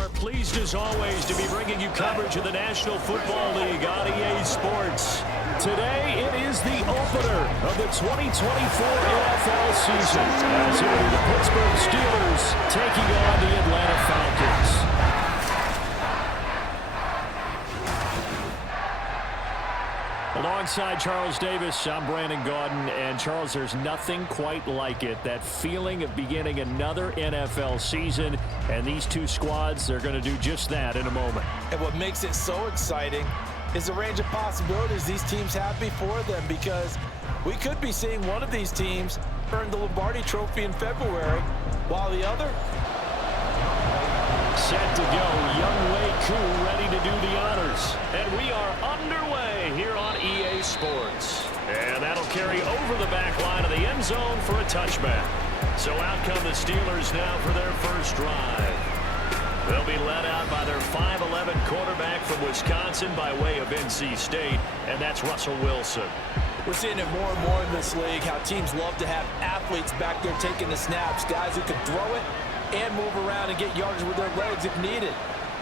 are pleased as always to be bringing you coverage of the National Football League on EA Sports. Today it is the opener of the 2024 NFL season as here are the Pittsburgh Steelers taking on the Atlanta Falcons. Alongside Charles Davis, I'm Brandon Gaudin, and Charles, there's nothing quite like it. That feeling of beginning another NFL season, and these two squads, they're going to do just that in a moment. And what makes it so exciting is the range of possibilities these teams have before them, because we could be seeing one of these teams earn the Lombardi Trophy in February, while the other set to go. Younghoe Koo ready to do the honors. And we are underway here on EA Sports. And that'll carry over the back line of the end zone for a touchback. So out come the Steelers now for their first drive. They'll be led out by their 5'11" quarterback from Wisconsin by way of NC State, and that's Russell Wilson. We're seeing it more and more in this league, how teams love to have athletes back there taking the snaps, guys who can throw it and move around and get yardage with their legs if needed.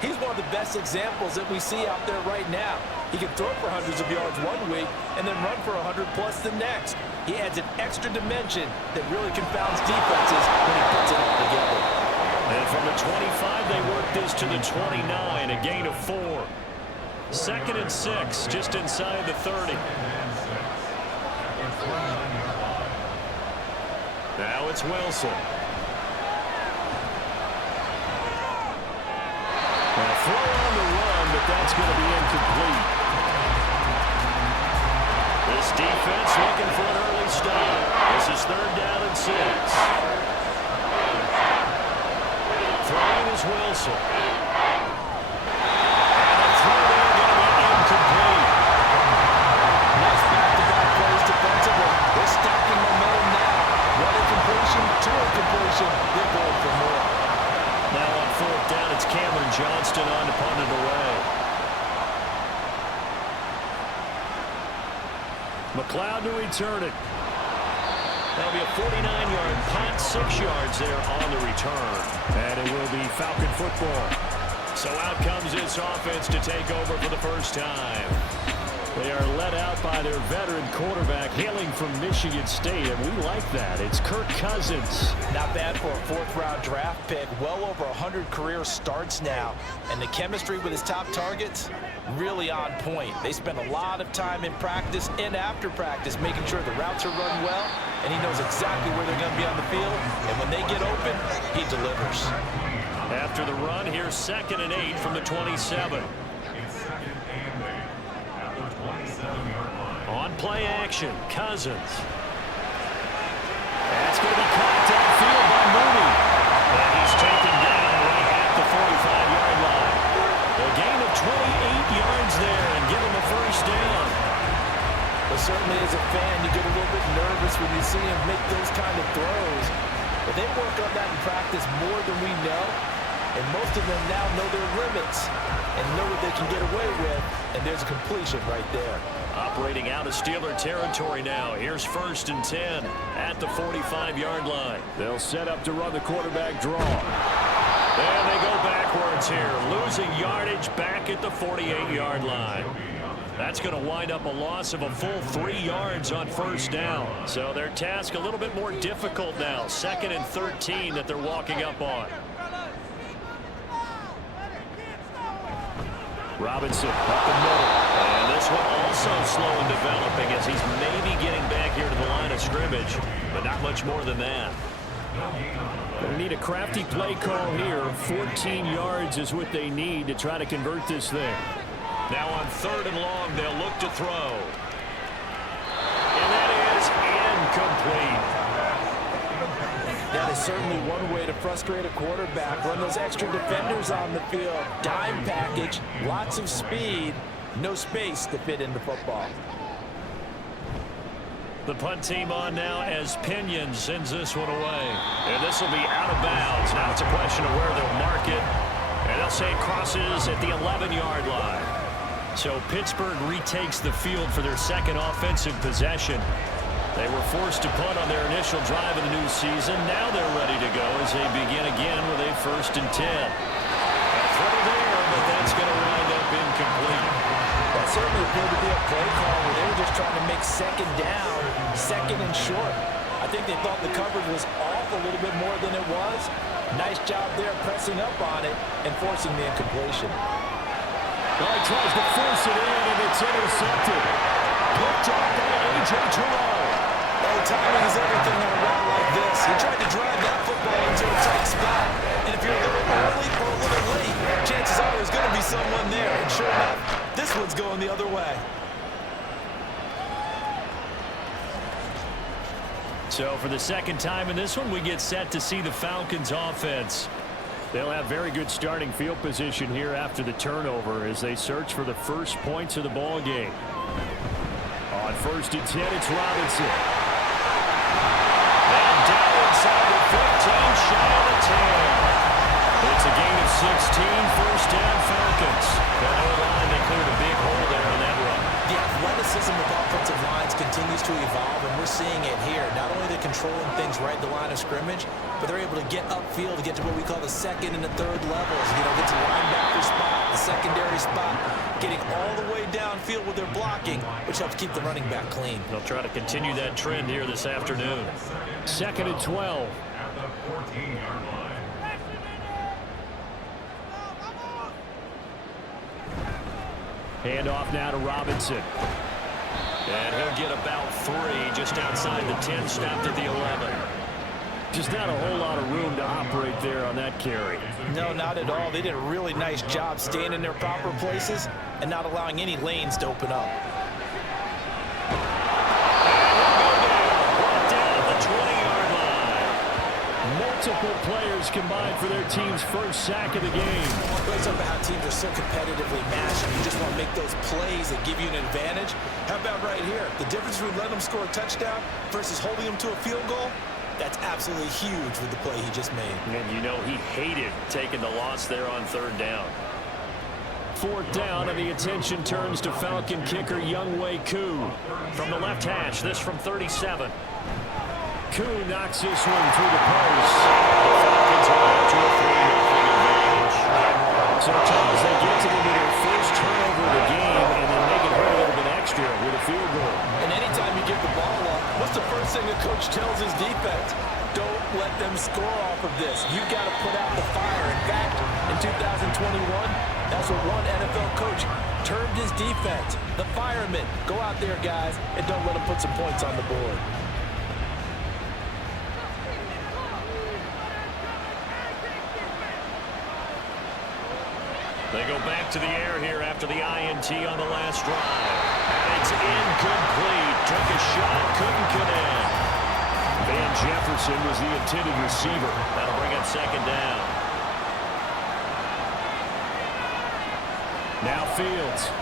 He's one of the best examples that we see out there right now. He can throw for hundreds of yards one week and then run for 100+ the next. He adds an extra dimension that really confounds defenses when he puts it all together. And from the 25, they work this to the 29, a gain of 4. 2nd and 6, just inside the 30. Now it's Wilson. A throw on the run, but that's going to be incomplete. This defense looking for an early stop. This is 3rd down and 6. Throwing is Wilson. And a throw there going to be incomplete. Nice back-to-back plays defensively. They're stacking momentum now. One incompletion, 2 incompletion. They're going for more. Now on 4th down, it's Cameron Johnston on to punt it away. McLeod to return it. That'll be a 49-yard punt, 6 yards there on the return. And it will be Falcon football. So out comes this offense to take over for the first time. They are led out by their veteran quarterback hailing from Michigan State, and we like that. It's Kirk Cousins. Not bad for a 4th-round draft pick. Well over 100 career starts now. And the chemistry with his top targets, really on point. They spend a lot of time in practice and after practice making sure the routes are run well, and he knows exactly where they're going to be on the field. And when they get open, he delivers. After the run, here's 2nd and 8 from the 27. On play action, Cousins. That's going to be caught downfield by Mooney. And he's taken down right at the 45-yard line. A gain of 28 yards there and give him a first down. But certainly as a fan, you get a little bit nervous when you see him make those kind of throws. But they work on that in practice more than we know. And most of them now know their limits and know what they can get away with. And there's a completion right there. Operating out of Steeler territory now. Here's 1st and 10 at the 45-yard line. They'll set up to run the quarterback draw. And they go backwards here, losing yardage back at the 48-yard line. That's going to wind up a loss of a full 3 yards on 1st down. So their task a little bit more difficult now. 2nd and 13 that they're walking up on. Robinson up the middle. And this one also slow in developing as he's maybe getting back here to the line of scrimmage, but not much more than that. They need a crafty play call here. 14 yards is what they need to try to convert this thing. Now on 3rd and long, they'll look to throw. And that is incomplete. That is certainly one way to frustrate a quarterback. Run those extra defenders on the field. Dime package, lots of speed, no space to fit into football. The punt team on now as Pinion sends this one away. And this will be out of bounds. Now it's a question of where they'll mark it. And they'll say it crosses at the 11-yard line. So Pittsburgh retakes the field for their 2nd offensive possession. They were forced to punt on their initial drive of the new season. Now they're ready to go as they begin again with a 1st and 10. trying to make second down, second and short. I think they thought the coverage was off a little bit more than it was. Nice job there pressing up on it and forcing the incompletion. Well, he tries to force it in, and it's intercepted. Picked up by A.J. Terrell. Oh, timing is everything on a route like this. He tried to drive that football into a tight spot. And if you're a little early or a little late, chances are there's going to be someone there. And sure enough, this one's going the other way. So for the second time in this one, we get set to see the Falcons offense. They'll have very good starting field position here after the turnover as they search for the first points of the ball game. On 1st and 10, it's Robinson. And down inside the 15, shy of the 10. It's a gain of 16, first down Falcons. That O-line, they cleared a big hole there on that run. The athleticism of offensive lines continues to evolve, and we're seeing it here. Not only are they controlling things right at the line of scrimmage, but they're able to get upfield to get to what we call the second and the third levels. You know, get to the linebacker spot, the secondary spot, getting all the way downfield with their blocking, which helps keep the running back clean. They'll try to continue that trend here this afternoon. 2nd and 12. Handoff now to Robinson. And he'll get about 3 just outside the 10, stopped at the 11. Just not a whole lot of room to operate there on that carry. No, not at all. They did a really nice job staying in their proper places and not allowing any lanes to open up. Multiple players combined for their team's first sack of the game. It's about how teams are so competitively matched, and you just want to make those plays that give you an advantage. How about right here? The difference between letting them score a touchdown versus holding them to a field goal, that's absolutely huge with the play he just made. And you know he hated taking the loss there on 3rd down. 4th down, and the attention turns to Falcon kicker Younghoe Koo. From the left hash, this from 37. Koo knocks this one through the post. The Falcons are out to a 3-0 advantage. So, Charles, they get to their first turnover of the game, and then they can hurt a little bit extra with a field goal. And anytime you give the ball up, what's the first thing the coach tells his defense? Don't let them score off of this. You've got to put out the fire. In fact, in 2021, that's what one NFL coach termed his defense. The firemen. Go out there, guys, and don't let them put some points on the board. They go back to the air here after the INT on the last drive. And it's incomplete. Took a shot, couldn't connect. Van Jefferson was the intended receiver. That'll bring up 2nd down. Now Fields.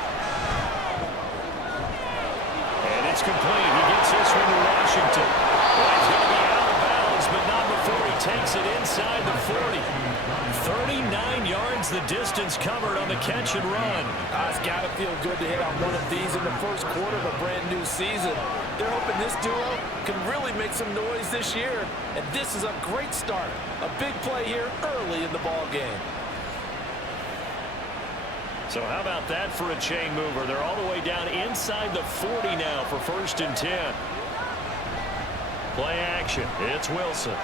And it's complete. He gets this one to Washington. Well, he's going to be out of bounds, but not before he takes it inside the 40. 39 yards the distance covered on the catch and run. It's got to feel good to hit on one of these in the first quarter of a brand new season. They're hoping this duo can really make some noise this year. And this is a great start. A big play here early in the ball game. So how about that for a chain mover? They're all the way down inside the 40 now for 1st and 10. Play action. It's Wilson.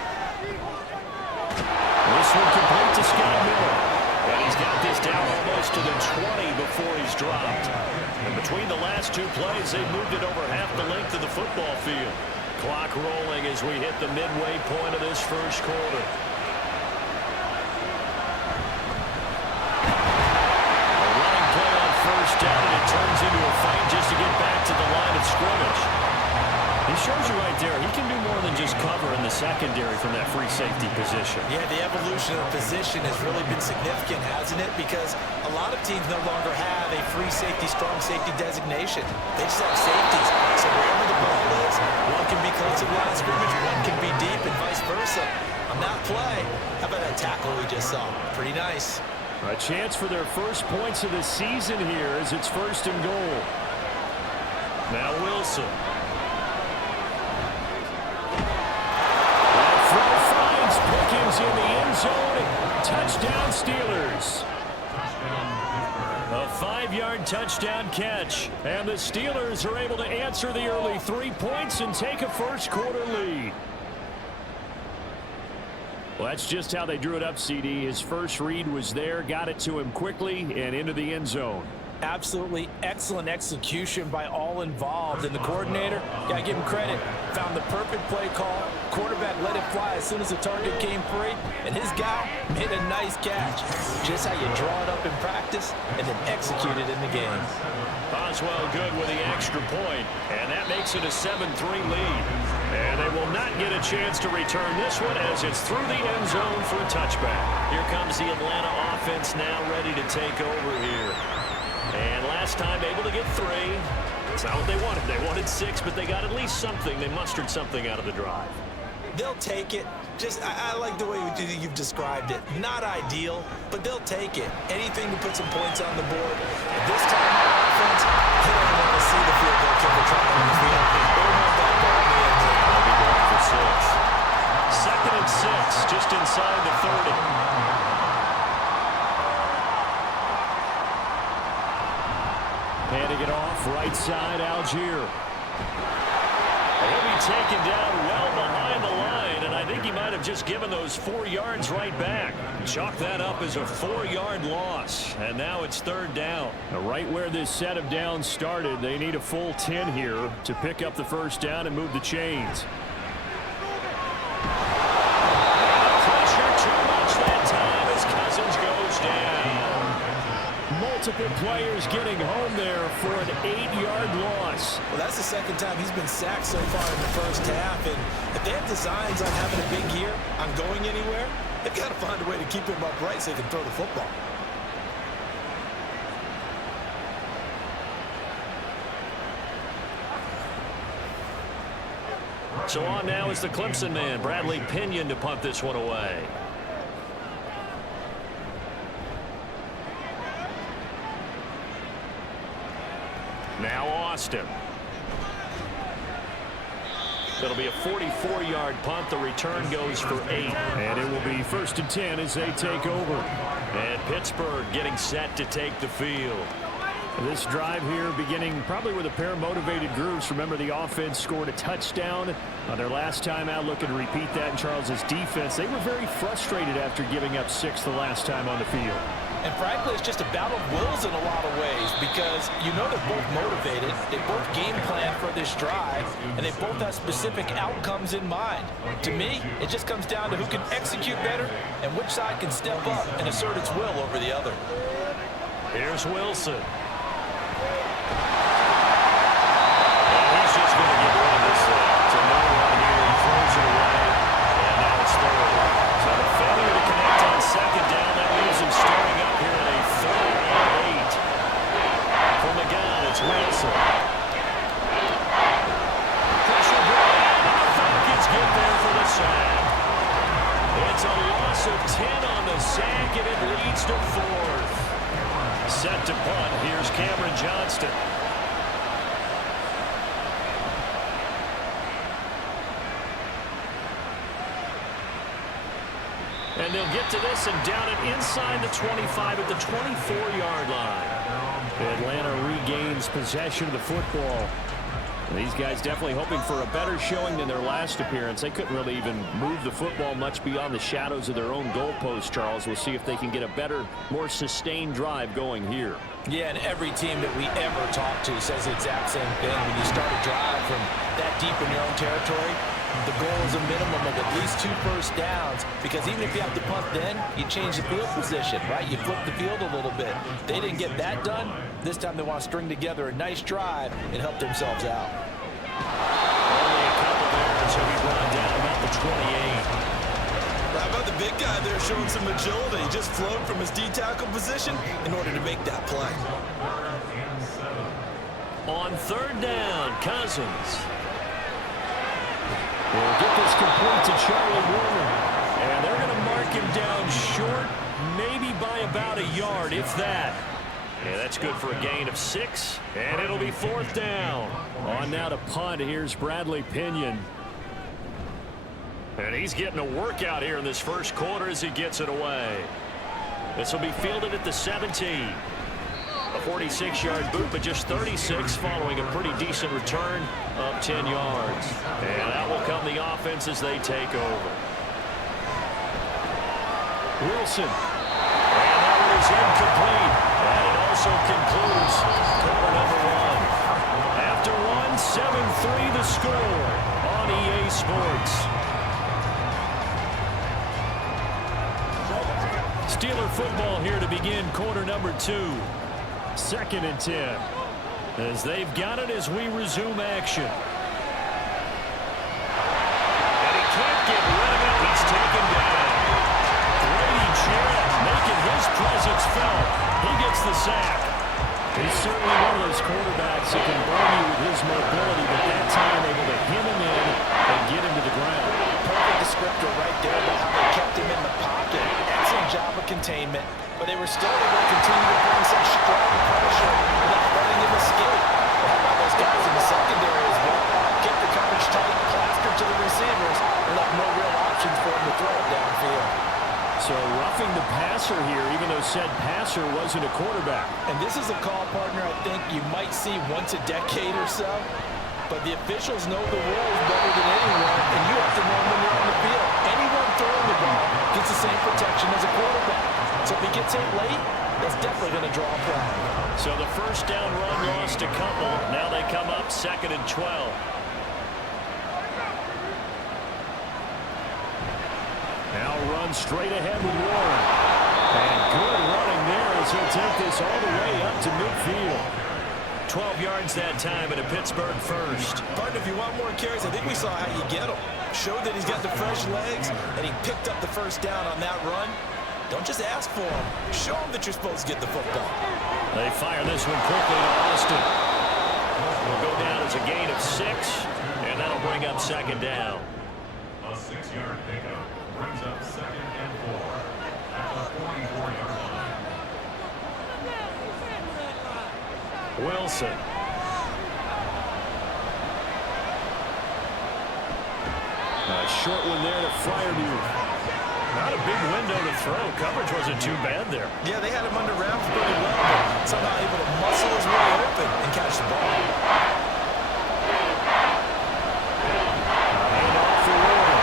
This one complete to Scott Miller. And he's got this down almost to the 20 before he's dropped. And between the last 2 plays, they moved it over half the length of the football field. Clock rolling as we hit the midway point of this first quarter. A running play on 1st down, and it turns into a fight just to get back to the line of scrimmage. He shows you right there, he can do more than just cover in the secondary from that free safety position. Yeah, the evolution of position has really been significant, hasn't it? Because a lot of teams no longer have a free safety, strong safety designation. They just have safeties. So wherever the ball is, one can be close to the line of scrimmage, one can be deep, and vice versa. On that play, how about that tackle we just saw? Pretty nice. A chance for their first points of the season here as it's 1st and goal. Now Wilson. Pickens in the end zone. Touchdown Steelers. A 5-yard touchdown catch. And the Steelers are able to answer the early 3 points and take a first-quarter lead. Well, that's just how they drew it up, CD. His first read was there, got it to him quickly, and into the end zone. Absolutely excellent execution by all involved. And the coordinator, got to give him credit, found the perfect play call. Quarterback let it fly as soon as the target came free, and his guy made a nice catch. Just how you draw it up in practice and then execute it in the game. Boswell good with the extra point, and that makes it a 7-3 lead. And they will not get a chance to return this one as it's through the end zone for a touchback. Here comes the Atlanta offense now ready to take over here. And last time able to get 3. It's not what they wanted. They wanted 6, but they got at least something. They mustered something out of the drive. They'll take it. I like the way you've described it. Not ideal, but they'll take it. Anything to put some points on the board. And this time, offense, they don't want to see the field goal kicker trying on the field. They want that ball in the end zone. They'll be going for 6. 2nd and 6, just inside the 30. Handing it off, right side, Algier. He'll be taken down well behind the line, and I think he might have just given those 4 yards right back. Chalk that up as a 4-yard loss, and now it's 3rd down. Now, right where this set of downs started, they need a full 10 here to pick up the first down and move the chains. Pressure too much that time as Cousins goes down. Multiple players getting home there for an 8-yard loss. Well, that's the 2nd time he's been sacked so far in the first half. And if they have designs on having a big year, on going anywhere, they've got to find a way to keep him upright so they can throw the football. So on now is the Clemson man, Bradley Pinion, to punt this one away. Now Austin. It'll be a 44-yard punt. The return goes for 8. And it will be 1st and 10 as they take over. And Pittsburgh getting set to take the field. This drive here beginning probably with a pair of motivated groups. Remember, the offense scored a touchdown on their last time out. Looking to repeat that in Charles's defense. They were very frustrated after giving up 6 the last time on the field. And frankly, it's just a battle of wills in a lot of ways because you know they're both motivated. They both game plan for this drive, and they both have specific outcomes in mind. To me, it just comes down to who can execute better and which side can step up and assert its will over the other. Here's Wilson. He's just going to get rid of this to no one here. He throws it away, and now it's 3rd. So the failure to connect on 2nd down, that leaves him stirring up here at a 3rd and 8. From the gun, it's Wilson. Pressure break, and the Falcons get there for the sack. It's a loss of 10 on the sack, and it leads to 4th. Set to punt. Here's Cameron Johnston. And they'll get to this and down it inside the 25 at the 24-yard line. Atlanta regains possession of the football. And these guys definitely hoping for a better showing than their last appearance. They couldn't really even move the football much beyond the shadows of their own goalpost, Charles. We'll see if they can get a better, more sustained drive going here. Yeah, and every team that we ever talk to says the exact same thing. When you start a drive from that deep in your own territory, the goal is a minimum of at least 2 first downs, because even if you have to punt then, you change the field position, right? You flip the field a little bit. They didn't get that done. This time they want to string together a nice drive and help themselves out. Only a couple there, and he'll be brought down about the 28. How about the big guy there showing some agility? He just flowed from his D-tackle position in order to make that play. On 3rd down, Cousins. We'll get this complete to Charlie Warner. And they're going to mark him down short, maybe by about a yard, if that. Yeah, that's good for a gain of 6. And it'll be 4th down. On now to punt. Here's Bradley Pinion. And he's getting a workout here in this first quarter as he gets it away. This will be fielded at the 17. A 46-yard boot, but just 36 following a pretty decent return of 10 yards. And out will come the offense as they take over. Wilson. And that one is incomplete. And it also concludes quarter number one. After one, 7-3 the score on EA Sports. Steeler football here to begin quarter number two. 2nd and 10. As they've got it as we resume action. And he can't get rid of it. He's taken down. Grady Jarrett making his presence felt. He gets the sack. He's certainly one of those quarterbacks that can burn you with his mobility, but that time able to hem him in and get him to the ground. Perfect descriptor right there about how they kept him in the pocket. Excellent job of containment, but they were still able to continue to bring some strong pressure without letting him escape. Well, how about those guys in the secondary as well? Kept the coverage tight, plastered to the receivers, and left no real options for him to throw it downfield. So roughing the passer here, even though said passer wasn't a quarterback. And this is a call, partner, I think you might see once a decade or so. But the officials know the rules better than anyone, and you have to know when you're on the field. Anyone throwing the ball gets the same protection as a quarterback. So if he gets hit late, that's definitely going to draw a flag. So the first down run lost a couple. Now they come up 2nd and 12. Now run straight ahead with Warren. And good running there as he'll take this all the way up to midfield. 12 yards that time and a Pittsburgh first. Partner, if you want more carries, I think we saw how you get them. Showed that he's got the fresh legs, and he picked up the first down on that run. Don't just ask for him. Show him that you're supposed to get the football. They fire this one quickly to Austin. Will go down as a gain of 6, and that'll bring up 2nd down. A 6-yard pickup brings up 2nd and 4 at the 44-yard line. Wilson. A short one there to Fryermuth. Not a big window to throw. Coverage wasn't too bad there. Yeah, they had him under wraps pretty well, but somehow able to muscle his way open and catch the ball. And off for Warren.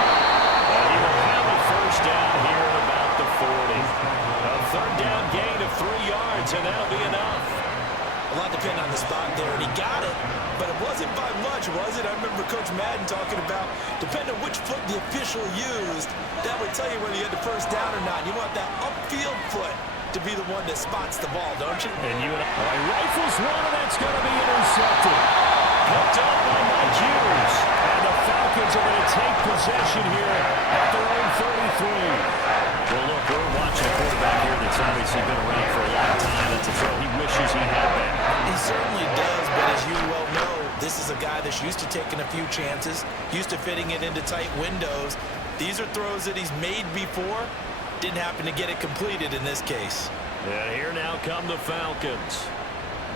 And he will have a first down here at about the 40. A 3rd down gain of 3 yards, and that'll be enough. A lot depending on the spot there, and he got it, but it wasn't by much, was it? I remember Coach Madden talking about, depending on which foot the official used, that would tell you whether you had the first down or not. You want that upfield foot to be the one that spots the ball, don't you? And you and I rifles one, and that's going to be intercepted. Picked up by Mike Hughes. And the Falcons are going to take possession here at their own 33. Well, look, we're watching a quarterback here that's obviously been around for a long time. That's a throw he wishes he had back. He certainly does, but as you well know, this is a guy that's used to taking a few chances, used to fitting it into tight windows. These are throws that he's made before. Didn't happen to get it completed in this case. And here now come the Falcons.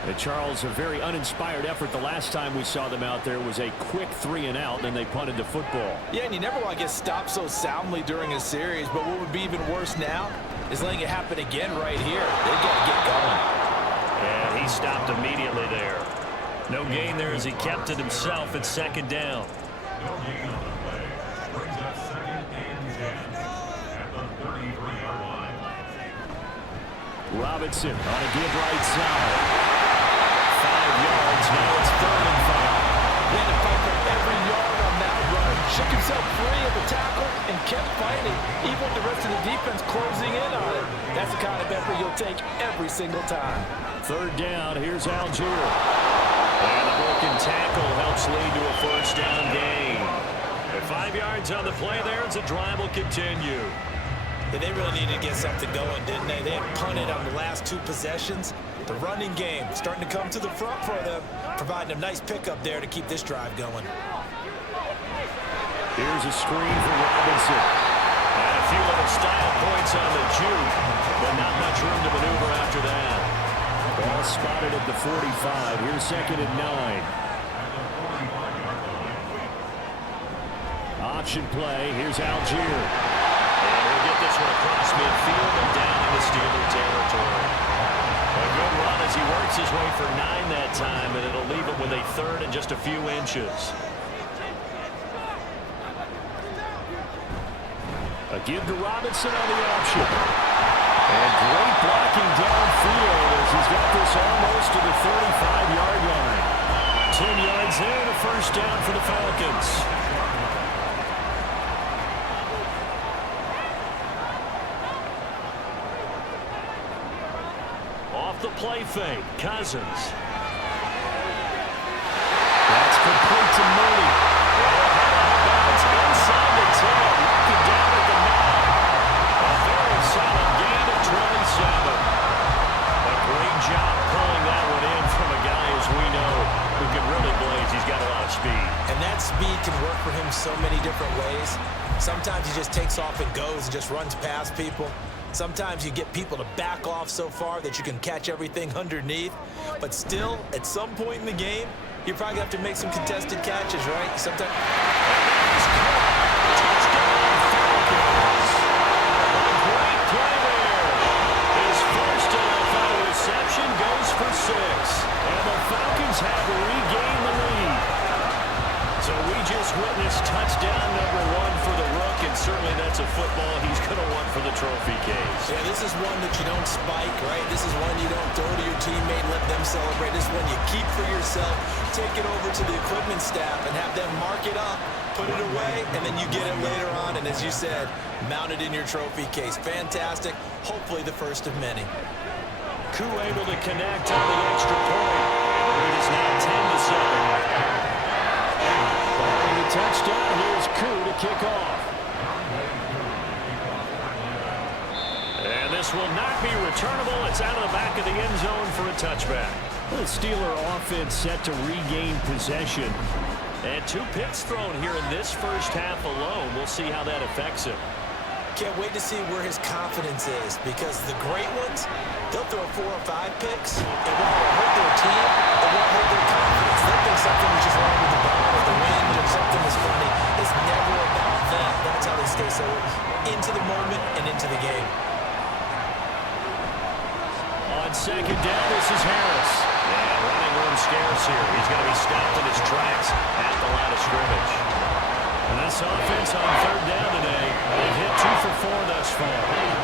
And Charles, a very uninspired effort the last time we saw them out there was a quick 3 and out, and they punted the football. Yeah, and you never want to get stopped so soundly during a series, but what would be even worse now is letting it happen again right here. They've got to get going. And he stopped immediately there. No gain there as he kept it himself at 2nd down. No gain on the play. Brings up 2nd and 10 at the 33-yard line. Robinson on a good right side. 5 yards, now it's 3rd and 5. He had to fight for every yard on that run. Shook himself free of the tackle and kept fighting, even with the rest of the defense closing in on it. That's the kind of effort you'll take every single time. 3rd down, here's Algier. And the broken tackle helps lead to a first down gain. And 5 yards on the play there as the drive will continue. Yeah, they really needed to get something going, didn't they? They had punted on the last 2 possessions. The running game starting to come to the front for them, providing a nice pickup there to keep this drive going. Here's a screen for Robinson. And a few little style points on the juke, but not much room to maneuver after that. Ball spotted at the 45. Here's 2nd and 9. Option play. Here's Algier. And he'll get this one across midfield and down into Steeler territory. A good run as he works a third and just a few inches. A give to Robinson on the option. And great blocking downfield as he's got this almost to the 35-yard line. 10 yards there and a first down for the Falcons. Off the play fake, Cousins. That's complete to Mooney. Bounce inside the 10, knocking down at the 9. A very solid gain of 27. A great job pulling that one in from a guy, as we know, who can really blaze. He's got a lot of speed. And that speed can work for him so many different ways. Sometimes he just takes off and goes and just runs past people. Sometimes you get people to back off so far that you can catch everything underneath. But still, at some point in the game, you're probably going to have to make some contested catches, right? Sometimes. Touchdown, Falcons. A great play there. His first NFL reception goes for 6. And the Falcons have regained the lead. So we just witnessed touchdown number 1 for the Rook, and certainly that's a football he's going to want for the trophy case. Yeah, this is one that you don't spike, right? This is one you don't throw to your teammate, let them celebrate. This is one you keep for yourself, take it over to the equipment staff and have them mark it up, put it away, and then you get it later on, and as you said, mount it in your trophy case. Fantastic. Hopefully the first of many. Koo able to connect on the extra point. It is now 10-7. Following the touchdown, here's Koo to kick off. And this will not be returnable. It's out of the back of the end zone for a touchback. The Steeler offense set to regain possession. And 2 picks thrown here in this first half alone. We'll see how that affects him. Can't wait to see where his confidence is, because the great ones, they'll throw 4 or 5 picks, and while it'll hurt their team, it won't hurt their confidence. They'll think something is just wrong with the ball, or the wind, or something is funny. It's never about them. That's how they stay so into the moment and into the game. On second down, this is Harris. And running room scarce here. He's going to be stopped in his tracks at the line of scrimmage. And this offense on third down today, they've hit 2 for 4 thus far.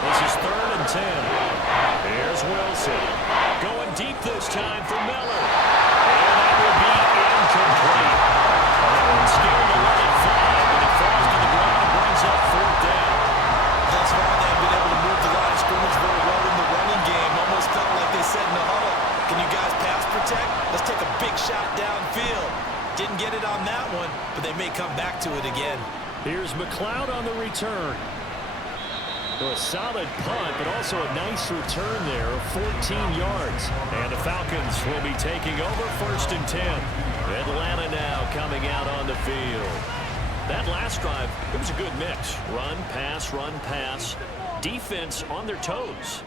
This is 3rd and 10. Here's Wilson. Going deep this time for Miller. And that will be incomplete. That one's scared to let it fly, but it falls to the ground and brings up 4th down. Thus far, they've been able to move the line of scrimmage very well in the running game. Almost felt like they said in the huddle, can you guys pass protect? Let's take a big shot downfield. Didn't get it on that one, but they may come back to it again. Here's McLeod on the return. A solid punt, but also a nice return there of 14 yards. And the Falcons will be taking over 1st and 10. Atlanta now coming out on the field. That last drive, it was a good mix. Run, pass, defense on their toes.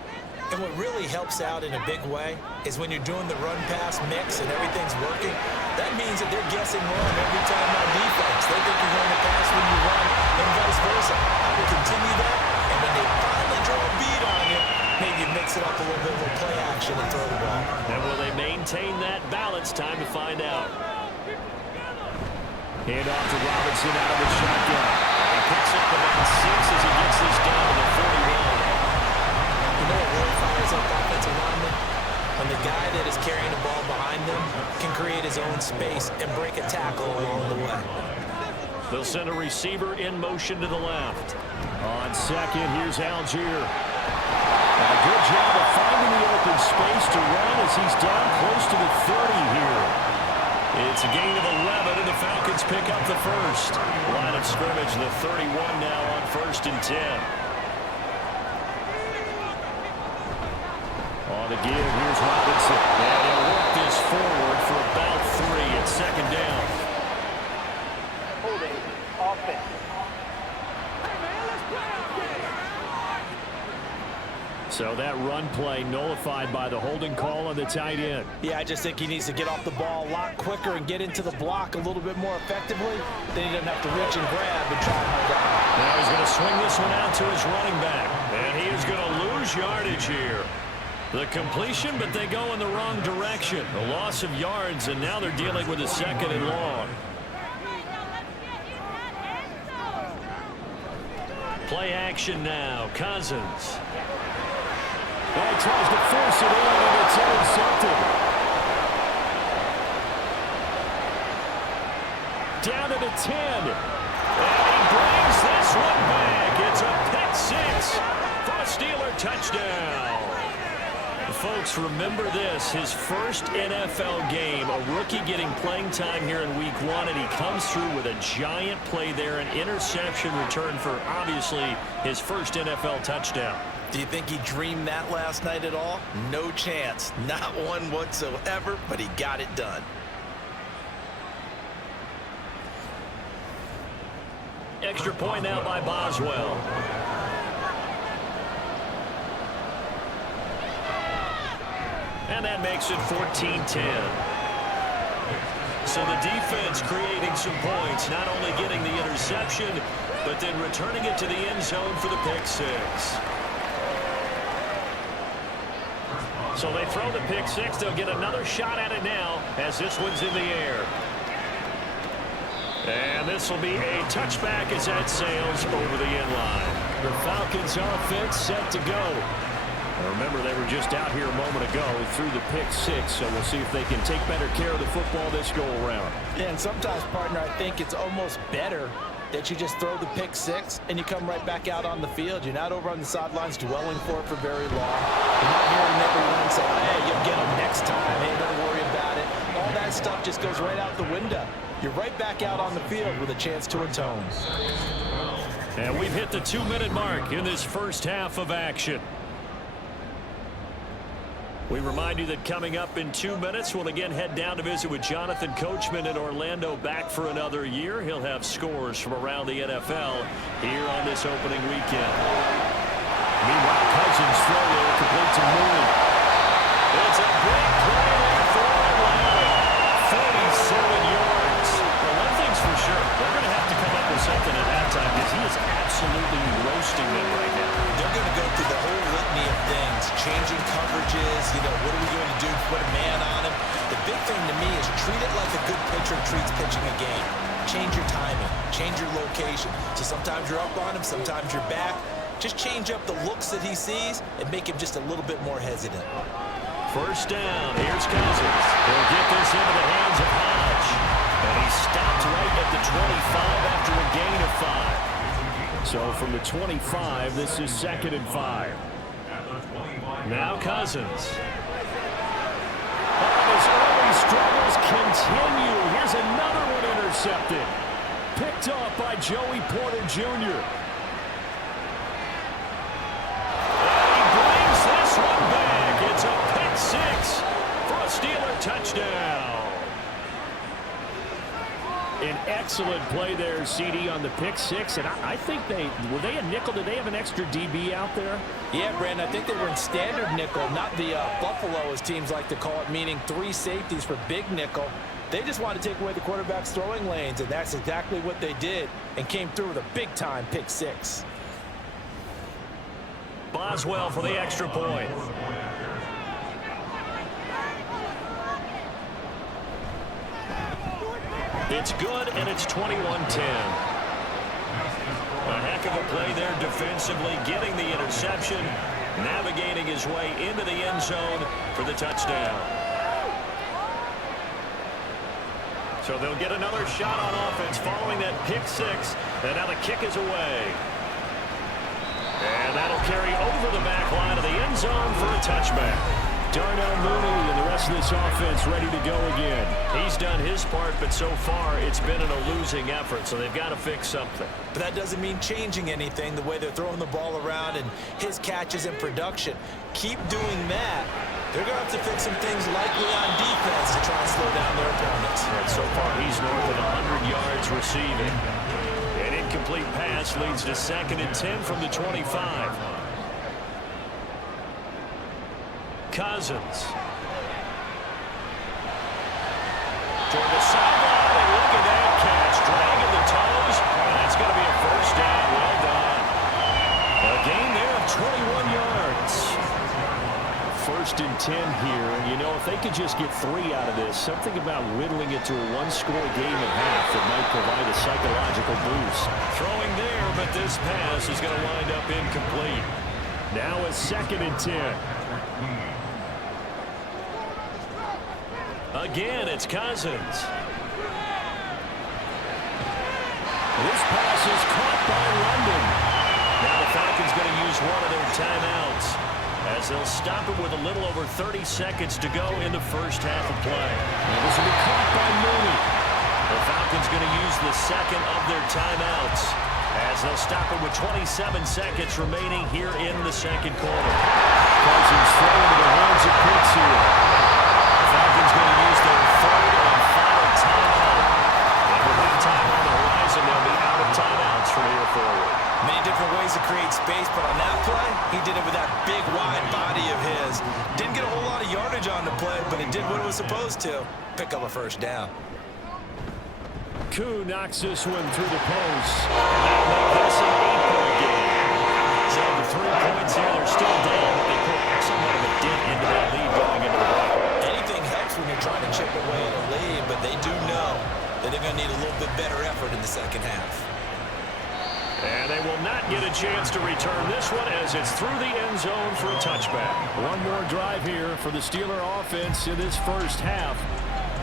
And what really helps out in a big way is when you're doing the run-pass mix and everything's working, that means that they're guessing wrong every time on defense. They think you're going to pass when you run, and vice versa. I will continue that, and when they finally draw a beat on you, maybe mix it up a little bit with play action and throw the ball. And will they maintain that balance? Time to find out. Hand off to Robinson out of the shotgun. He picks up about 6 as he gets this down to the 41. You know what really fires up offensive linemen? When the guy that is carrying the ball behind them can create his own space and break a tackle along the way. They'll send a receiver in motion to the left. On second, here's Algier. A good job of finding the open space to run as he's down close to the 30 here. It's a gain of 11, and the Falcons pick up the first. Line of scrimmage, the 31 now on 1st and 10. On the give, here's Robinson. And he'll work this forward for about 3 at 2nd down. Holding offense. So that run play nullified by the holding call on the tight end. Yeah, I just think he needs to get off the ball a lot quicker and get into the block a little bit more effectively. Then he doesn't have to reach and grab and try and hold on. Now he's going to swing this one out to his running back. And he is going to lose yardage here. The completion, but they go in the wrong direction. A loss of yards, and now they're dealing with a 2nd and long. Play action now. Cousins. He tries to force it in, and it's intercepted. Down to the 10. And he brings this one back. It's a pick 6 for a Steeler touchdown. Folks, remember this, his first NFL game, a rookie getting playing time here in week 1, and he comes through with a giant play there, an interception return for, obviously, his first NFL touchdown. Do you think he dreamed that last night at all? No chance. Not one whatsoever, but he got it done. Extra point now by Boswell. And that makes it 14-10. So the defense creating some points, not only getting the interception, but then returning it to the end zone for the pick 6. So they throw the pick 6. They'll get another shot at it now as this one's in the air. And this will be a touchback as that sails over the end line. The Falcons offense set to go. Remember, they were just out here a moment ago through the pick 6, so we'll see if they can take better care of the football this go-around. Yeah, and sometimes, partner, I think it's almost better that you just throw the pick 6 and you come right back out on the field. You're not over on the sidelines dwelling for it for very long. You're not hearing everyone say, hey, you'll get them next time. Hey, don't worry about it. All that stuff just goes right out the window. You're right back out on the field with a chance to atone. And we've hit the 2-minute mark in this first half of action. We remind you that coming up in 2 minutes, we'll again head down to visit with Jonathan Coachman in Orlando, back for another year. He'll have scores from around the NFL here on this opening weekend. Meanwhile, Cousins throw there, complete to Mooney. It's a big play there for Orlando. 47 yards. Well, one thing's for sure, they're going to have to come up with something at halftime because he is absolutely roasting them right now. They're going to go through the whole litany of things, changing coverages, what are we going to do, put a man on him. The big thing to me is treat it like a good pitcher treats pitching a game. Change your timing, change your location. So sometimes you're up on him, sometimes you're back. Just change up the looks that he sees and make him just a little bit more hesitant. First down, here's Cousins. He'll get this into the hands of Hodge. And he stopped right at the 25 after a gain of 5. So from the 25, this is 2nd and 5. Now Cousins. His early struggles continue. Here's another one intercepted. Picked off by Joey Porter Jr. And he brings this one back. It's a pick 6 for a Steeler touchdown. An excellent play there, CD, on the pick 6. And I think were they a nickel? Did they have an extra DB out there? Yeah, Brandon, I think they were in standard nickel, not the Buffalo, as teams like to call it, meaning 3 safeties for big nickel. They just wanted to take away the quarterback's throwing lanes, and that's exactly what they did and came through with a big-time pick 6. Boswell for the extra point. It's good, and it's 21-10. A heck of a play there defensively, getting the interception, navigating his way into the end zone for the touchdown. So they'll get another shot on offense following that pick 6, and now the kick is away. And that'll carry over the back line of the end zone for a touchback. Darnell Mooney and the rest of this offense ready to go again. He's done his part, but so far it's been in a losing effort, so they've got to fix something. But that doesn't mean changing anything, the way they're throwing the ball around and his catches and production. Keep doing that. They're going to have to fix some things likely on defense to try and slow down their opponents. And so far he's north of 100 yards receiving. An incomplete pass leads to 2nd and 10 from the 25. Cousins. Toward the sideline, and look at that catch. Dragging the toes, and that's going to be a first down. Well done. A gain there of 21 yards. First 1st and 10 here. And, you know, if they could just get 3 out of this, something about whittling it to a one-score game at half that might provide a psychological boost. Throwing there, but this pass is going to wind up incomplete. Now a 2nd and 10. Again, it's Cousins. This pass is caught by London. Now the Falcons going to use one of their timeouts as they'll stop it with a little over 30 seconds to go in the first half of play. And this will be caught by Mooney. The Falcons going to use the second of their timeouts as they'll stop it with 27 seconds remaining here in the second quarter. Cousins throw into the hands of Pitts here. The Falcons going to use their third and final timeout. And with that time on the horizon, they'll be out of timeouts from here forward. Many different ways to create space, but on that play, he did it with that big, wide body of his. Didn't get a whole lot of yardage on the play, but it did what it was supposed to. Pick up a first down. Koo knocks this one through the post. That'll make this an 8-point game. So the 3 points here, they're still down, but they put somewhat of a dent into that lead going into the break. Anything helps when you're trying to chip away at a lead, but they do know that they're going to need a little bit better effort in the second half. And they will not get a chance to return this one as it's through the end zone for a touchback. One more drive here for the Steeler offense in this first half.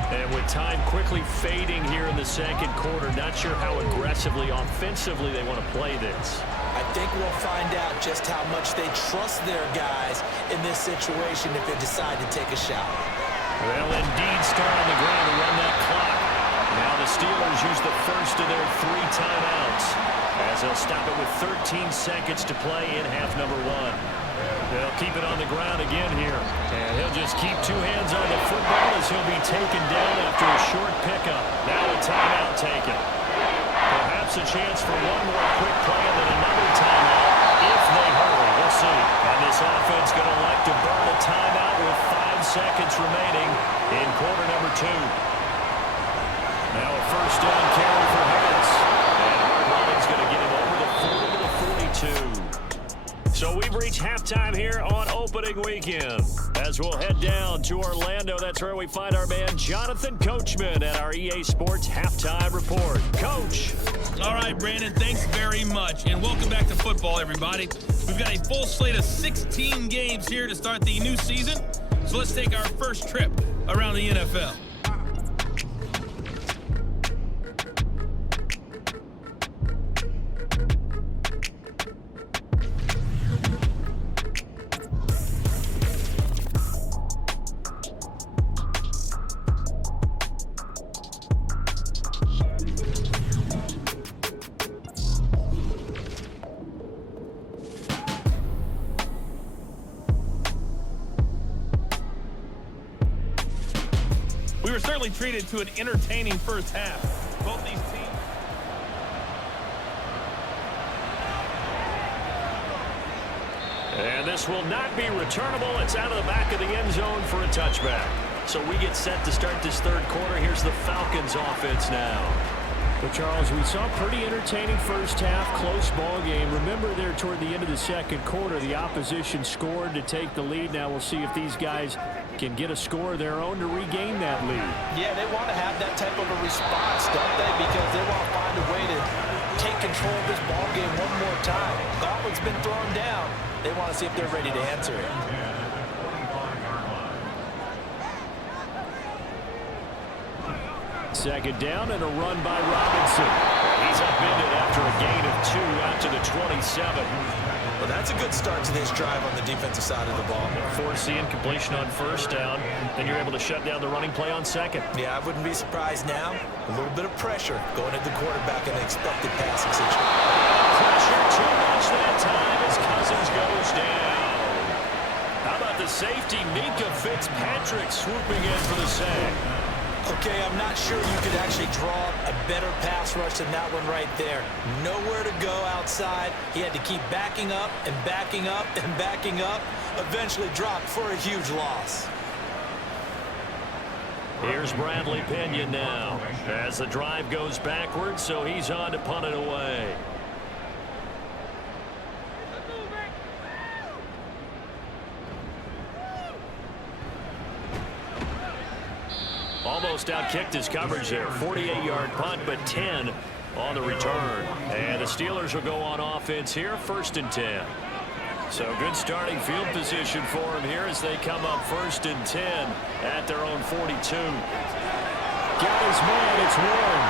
And with time quickly fading here in the second quarter, not sure how aggressively, offensively they want to play this. I think we'll find out just how much they trust their guys in this situation if they decide to take a shot. They'll indeed start on the ground to run that clock. Now the Steelers use the first of their 3 timeouts as they'll stop it with 13 seconds to play in half number 1. They'll keep it on the ground again here. And he'll just keep 2 hands on the football as he'll be taken down after a short pickup. Now a timeout taken. Perhaps a chance for one more quick play and then another timeout if they hurry. We'll see. And this offense going to elect to burn a timeout with 5 seconds remaining in quarter number 2. Now a first down carry for Harris. And Hardline's going to get him over the 40 to the 42. So we've reached halftime here on opening weekend. As we'll head down to Orlando, that's where we find our man Jonathan Coachman at our EA Sports Halftime Report. Coach. All right, Brandon, thanks very much. And welcome back to football, everybody. We've got a full slate of 16 games here to start the new season. So let's take our first trip around the NFL. We were certainly treated to an entertaining first half. Both these teams. And this will not be returnable. It's out of the back of the end zone for a touchback. So we get set to start this third quarter. Here's the Falcons offense now. But, Charles, we saw a pretty entertaining first half, close ball game. Remember there toward the end of the second quarter, the opposition scored to take the lead. Now we'll see if these guys can get a score of their own to regain that lead. Yeah, they want to have that type of a response, don't they? Because they want to find a way to take control of this ball game one more time. Gauntlet's been thrown down. They want to see if they're ready to answer it. Second down and a run by Robinson. He's upended after a gain of 2 out to the 27. Well, that's a good start to this drive on the defensive side of the ball. Force the incompletion on first down. Then you're able to shut down the running play on second. Yeah, I wouldn't be surprised now. A little bit of pressure going at the quarterback in an expected passing situation. Pressure too much that time as Cousins goes down. How about the safety, Minka Fitzpatrick swooping in for the sack. Okay, I'm not sure you could actually draw a better pass rush than that one right there. Nowhere to go outside. He had to keep backing up and backing up and backing up. Eventually dropped for a huge loss. Here's Bradley Pinion now as the drive goes backwards, so he's on to punt it away. almost outkicked his coverage there. 48-yard punt, but 10 on the return. And the Steelers will go on offense here, 1st and 10. So good starting field position for him here as they come up 1st and 10 at their own 42. Got his man, it's Warren.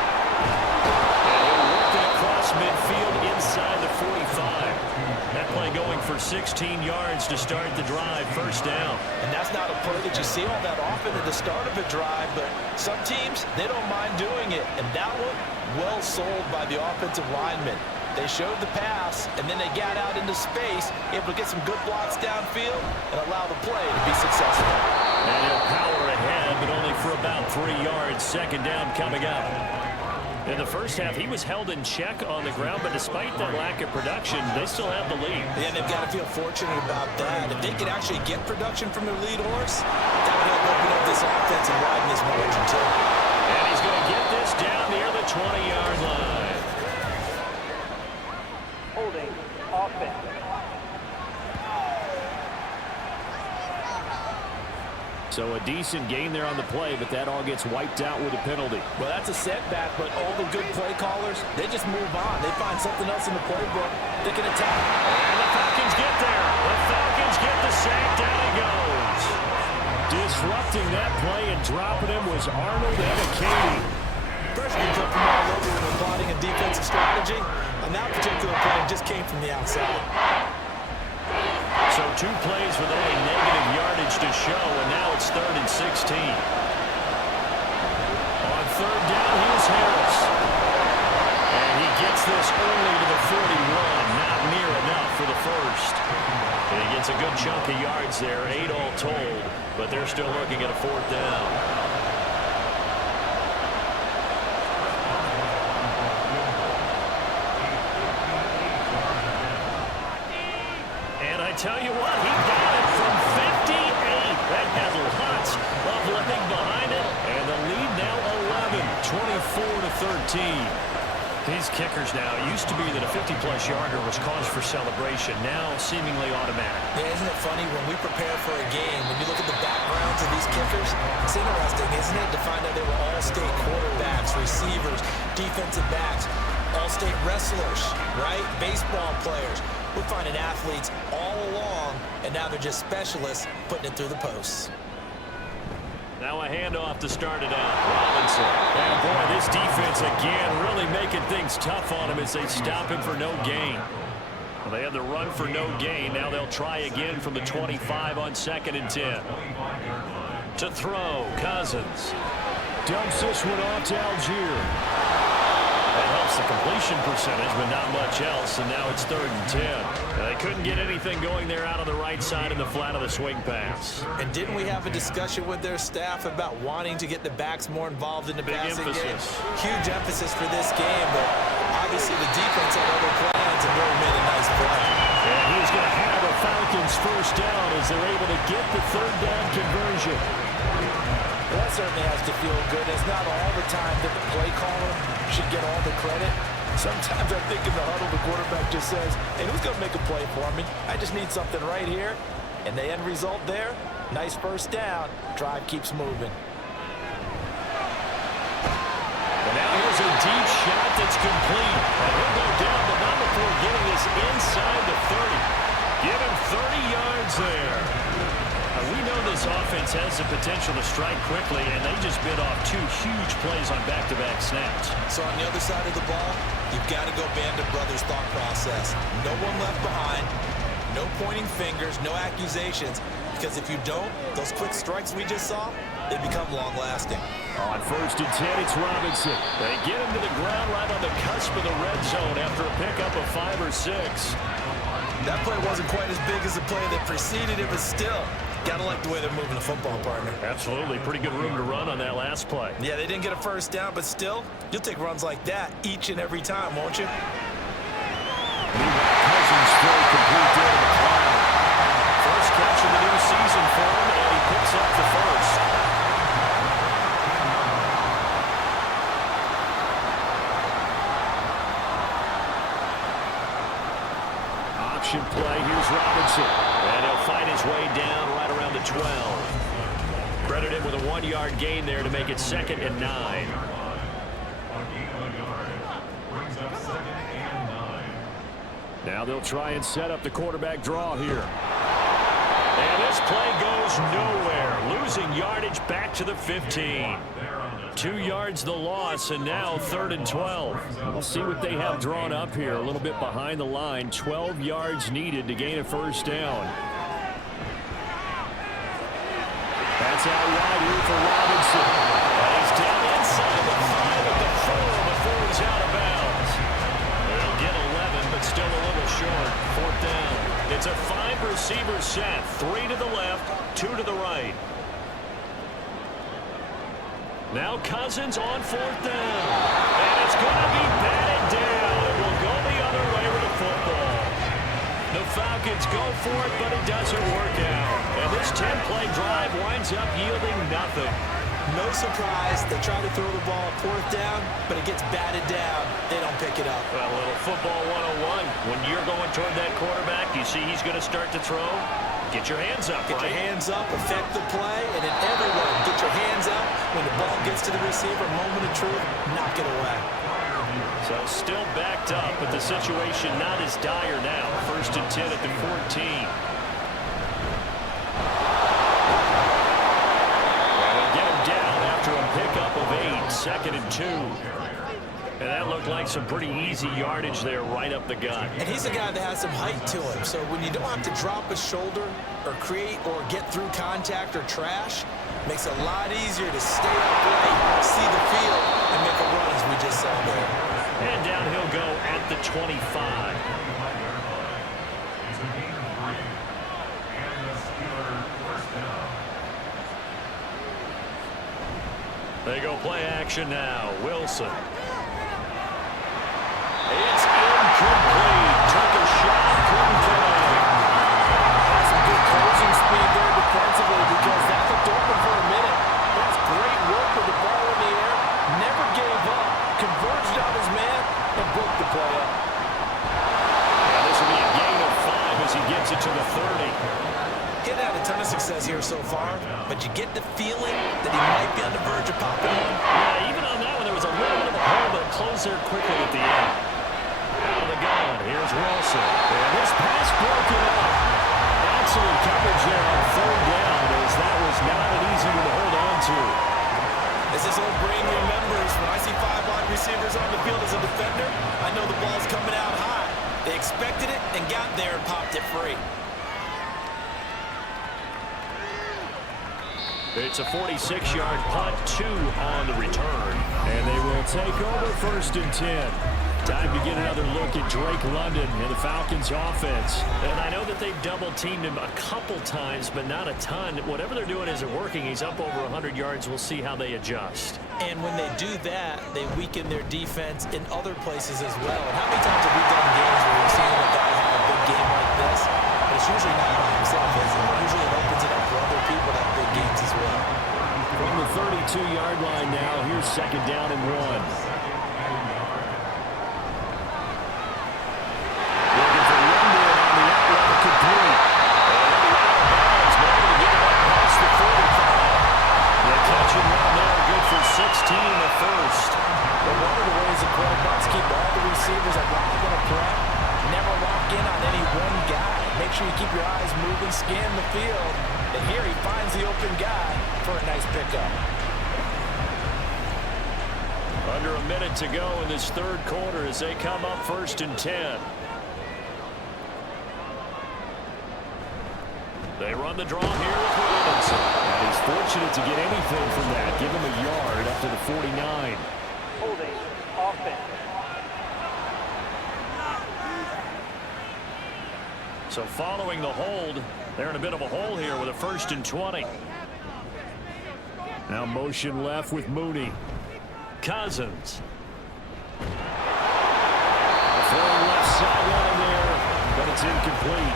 And he'll work it across midfield inside the 45. That play going for 16 yards to start the drive, 1st down. And that's not a play that you see all that often at the start of a drive, but some teams, they don't mind doing it. And that one, well sold by the offensive lineman. They showed the pass, and then they got out into space, able to get some good blocks downfield and allow the play to be successful. And he'll power ahead, but only for about 3 yards. 2nd down coming up. In the first half, he was held in check on the ground, but despite that lack of production, they still have the lead. Yeah, they've got to feel fortunate about that. If they could actually get production from their lead horse, that would help open up this offense and widen this margin, too. And he's going to get this down near the 20-yard line. Holding offense. So a decent gain there on the play, but that all gets wiped out with a penalty. Well, that's a setback, but all the good play callers, they just move on. They find something else in the playbook they can attack. And the Falcons get there. The Falcons get the sack. Down he goes. Disrupting that play and dropping him was Arnold Ebiketie. Pressure can come from all over when they're plotting a defensive strategy. On that particular play, it just came from the outside. So 2 plays with only negative yardage to show, and now it's 3rd and 16. On 3rd down, here's Harris. And he gets this only to the 41, not near enough for the first. And he gets a good chunk of yards there, 8 all told, but they're still looking at a 4th down. Tell you what, he got it from 58. That had lots of leg behind it. And the lead now 11, 24-13. These kickers now, it used to be that a 50-plus yarder was cause for celebration. Now seemingly automatic. Yeah, isn't it funny when we prepare for a game, when you look at the backgrounds of these kickers, it's interesting, isn't it, to find out they were all-state quarterbacks, receivers, defensive backs, all-state wrestlers, right? Baseball players. We're finding athletes all along, and now they're just specialists putting it through the posts. Now a handoff to start it out. Robinson. And boy, this defense again really making things tough on him as they stop him for no gain. Well, they had the run for no gain. Now they'll try again from the 25 on 2nd and 10. To throw, Cousins. Dumps this one off to Algier. That helps the completion percentage, but not much else, and now it's 3rd and 10. They couldn't get anything going there out on the right side in the flat of the swing pass. And didn't we have a discussion with their staff about wanting to get the backs more involved in the passing game? Huge emphasis for this game, but obviously the defense had other plans and really made a nice play. And he's going to have a Falcons 1st down as they're able to get the 3rd down conversion. Well, that certainly has to feel good. It's not all the time that the play caller should get all the credit. Sometimes I think in the huddle, the quarterback just says, hey, who's going to make a play for me? I just need something right here. And the end result there, nice 1st down. Drive keeps moving. And now here's a deep shot that's complete. And he'll go down, but not before getting this inside the 30. Give him 30 yards there. We know this offense has the potential to strike quickly, and they just bit off 2 huge plays on back-to-back snaps. So on the other side of the ball, you've got to go Band of Brothers thought process. No one left behind, no pointing fingers, no accusations, because if you don't, those quick strikes we just saw, they become long-lasting. On 1st and 10, it's Robinson. They get him to the ground right on the cusp of the red zone after a pickup of 5 or 6. That play wasn't quite as big as the play that preceded it, but still, gotta like the way they're moving the football, partner. Absolutely. Pretty good room to run on that last play. Yeah, they didn't get a 1st down, but still, you'll take runs like that each and every time, won't you? Cousins throw complete there to McLeod. First catch of the new season for him, and he picks up the 1st. Option play, here's Robinson. And he'll fight his way down right around the 12. Credited with a 1-yard gain there to make it 2nd and 9. A gain of a yard. Brings up 2nd and 9. Now they'll try and set up the quarterback draw here. And this play goes nowhere. Losing yardage back to the 15. 2 yards the loss, and now 3rd and 12. We'll see what they have drawn up here. A little bit behind the line. 12 yards needed to gain a first down. That's out wide here for Robinson. And he's down inside the 5 at the 4 before he's out of bounds. They'll get 11, but still a little short. 4th down. It's a 5-receiver set. 3 to the left, 2 to the right. Now Cousins on 4th down. And it's going to be batted down. It will go the other way with the football. The Falcons go for it, but it doesn't work out. And this 10-play drive winds up yielding nothing. No surprise. They try to throw the ball 4th down, but it gets batted down. They don't pick it up. Well, a little football 101. When you're going toward that quarterback, you see he's going to start to throw. Get your hands up, Get your hands up, affect the play, and then everyone get your hands up. When the ball gets to the receiver, moment of truth, knock it away. So still backed up, but the situation not as dire now. 1st and 10 at the 14. Well, they'll get him down after a pickup of 8. 2nd and 2. And that looked like some pretty easy yardage there right up the gut. And he's a guy that has some height to him. So when you don't have to drop a shoulder or create or get through contact or trash, makes it a lot easier to stay upright, see the field, and make a run as we just saw there. And down he'll go at the 25. It's a gain of 3. And the Steeler 1st down. They go play action now. Wilson. It's incomplete. Took a shot, couldn't connect. Has some good closing speed there defensively because that looked open for a minute. That's great work with the ball in the air. Never gave up. Converged on his man and broke the play up. And this will be a gain of 5 as he gets it to the 30. He's had a ton of success here so far, but you get the feeling that he might be on the verge of popping one. Yeah, even on that one, there was a little bit of a hole, but it closed there quickly at the end. Out of the gun, here's Wilson. And this pass broken up. Excellent coverage there on 3rd down, as that was not an easy one to hold on to. As this old brain remembers, when I see 5 wide receivers on the field as a defender, I know the ball's coming out high. They expected it and got there and popped it free. It's a 46-yard punt, 2 on the return. And they will take over 1st and 10. Time to get another look at Drake London and the Falcons offense. And I know that they've double-teamed him a couple times, but not a ton. Whatever they're doing isn't working. He's up over 100 yards. We'll see how they adjust. And when they do that, they weaken their defense in other places as well. And how many times have we done games where we've seen a guy have a big game like this? But it's usually not by himself, is it? Usually it opens it up for other people to have big games as well. From the 32-yard line now, here's 2nd down and 1. Make sure you keep your eyes moving, scan the field, and here he finds the open guy for a nice pickup. Under a minute to go in this 3rd quarter as they come up 1st and 10. They run the draw here with Robinson. And he's fortunate to get anything from that. Give him a yard up to the 49. Holding. Offense. So following the hold, they're in a bit of a hole here with a 1st and 20. Now motion left with Mooney. Cousins. Throwing left sideline there, but it's incomplete.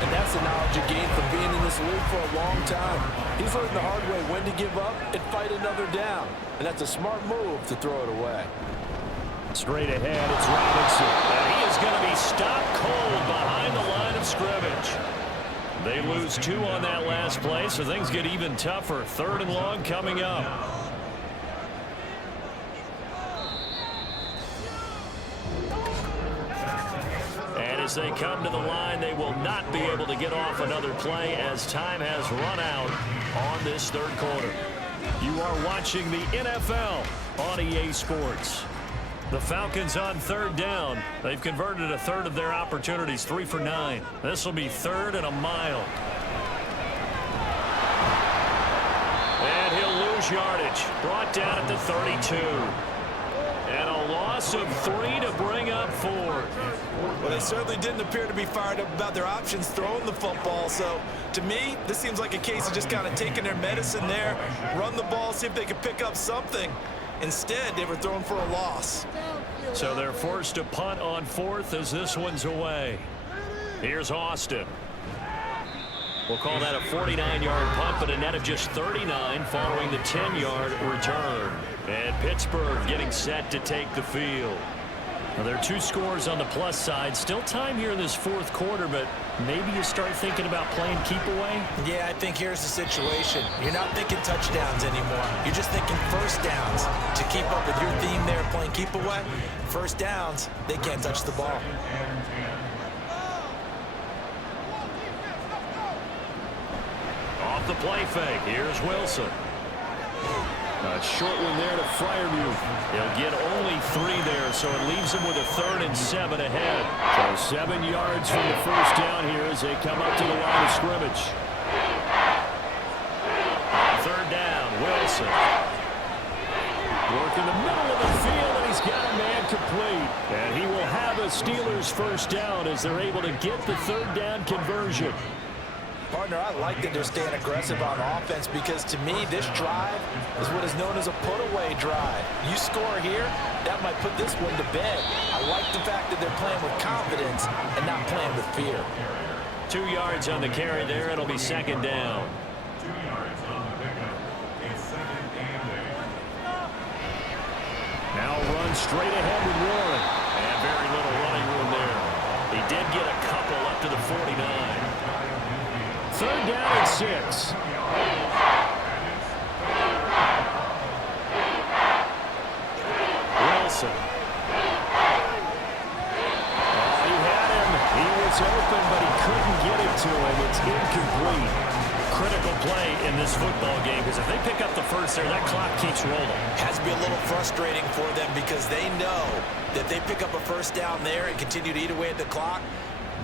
And that's the knowledge you gain from being in this league for a long time. He's learned the hard way when to give up and fight another down. And that's a smart move to throw it away. Straight ahead, it's Robinson. And he is going to be stopped cold behind the line of scrimmage. They lose 2 on that last play, so things get even tougher. 3rd and long coming up. And as they come to the line, they will not be able to get off another play as time has run out on this 3rd quarter. You are watching the NFL on EA Sports. The Falcons on 3rd down. They've converted a 1/3 of their opportunities, 3 for 9. This will be 3rd and a mile. And he'll lose yardage. Brought down at the 32. And a loss of 3 to bring up 4. Well, they certainly didn't appear to be fired up about their options throwing the football. So, to me, this seems like a case of just kind of taking their medicine there, run the ball, see if they could pick up something. Instead, they were thrown for a loss. So they're forced to punt on 4th as this one's away. Here's Austin. We'll call that a 49-yard punt, but a net of just 39 following the 10-yard return. And Pittsburgh getting set to take the field. Now, there are 2 scores on the plus side. Still time here in this 4th quarter, but maybe you start thinking about playing keep away? Yeah, I think here's the situation. You're not thinking touchdowns anymore. You're just thinking first downs. To keep up with your theme there, playing keep away, first downs, they can't touch the ball. Off the play fake, here's Wilson. A short one there to Freiermuth. He'll get only 3 there, so it leaves him with a 3rd and 7 ahead. So 7 yards from the first down here as they come up to the line of scrimmage. 3rd down, Wilson. Work in the middle of the field, and he's got a man complete. And he will have a Steelers first down as they're able to get the 3rd down conversion. Partner, I like that they're staying aggressive on offense because, to me, this drive is what is known as a put-away drive. You score here, that might put this one to bed. I like the fact that they're playing with confidence and not playing with fear. 2 yards on the carry there. It'll be 2nd down. 2 yards on the pickup. It's 2nd and 8. Now run straight ahead with Warren. And very little running room there. He did get a couple up to the 49. 3rd down and 6. Wilson. He had him. He was open, but he couldn't get it to him. It's incomplete. Critical play in this football game because if they pick up the first there, that clock keeps rolling. Has to be a little frustrating for them because they know that they pick up a first down there and continue to eat away at the clock.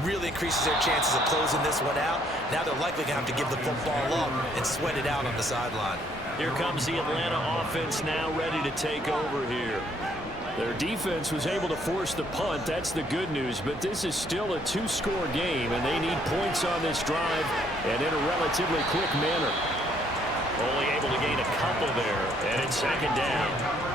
Really increases their chances of closing this one out. Now they're likely going to have to give the football up and sweat it out on the sideline. Here comes the Atlanta offense now ready to take over here. Their defense was able to force the punt. That's the good news. But this is still a 2-score game, and they need points on this drive and in a relatively quick manner. Only able to gain a couple there, and it's 2nd down.